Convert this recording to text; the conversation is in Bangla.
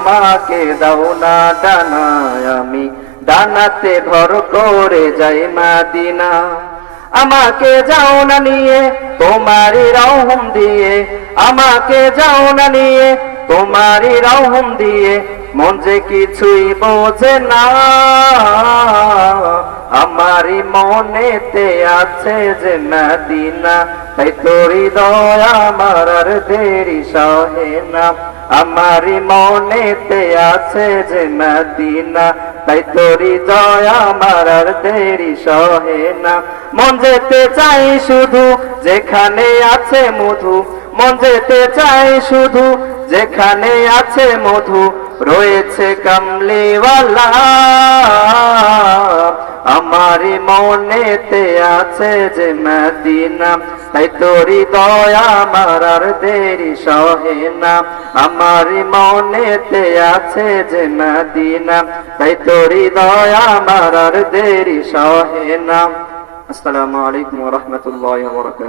আমাকে দাও না ডানা, আমি ডানাতে ভর করে যাই মদিনা। আমাকে যাও না নিয়ে তোমারই রহম দিয়ে, আমাকে যাও না নিয়ে তোমারই রহম দিয়ে, মন যে কিছুই বোঝে না। আমারই মনেতে আছে যে মদিনা, তাই তোরি দয়া আমার আর দেরি সহে না। আমারই মনেতে আছে যে মদিনা, তাই তোরি দয়া আমার আর দেরি সহে না। মন যেতে চাই শুধু যেখানে আছে মধু, মন যেতে চাই শুধু যেখানে আছে মধু, রয়েছে কামলিওয়ালা। আমারই মনেতে আছে যে মদিনা, তাই তোরি দয়া আমার আর দেরি সহে না। আমারই মনেতে আছে যে মদিনা, তাই তোরি দয়া আমার আর দেরি সহে না। আসসালামু আলাইকুম ওয়া রাহমাতুল্লাহি ওয়া বারাকাতুহু।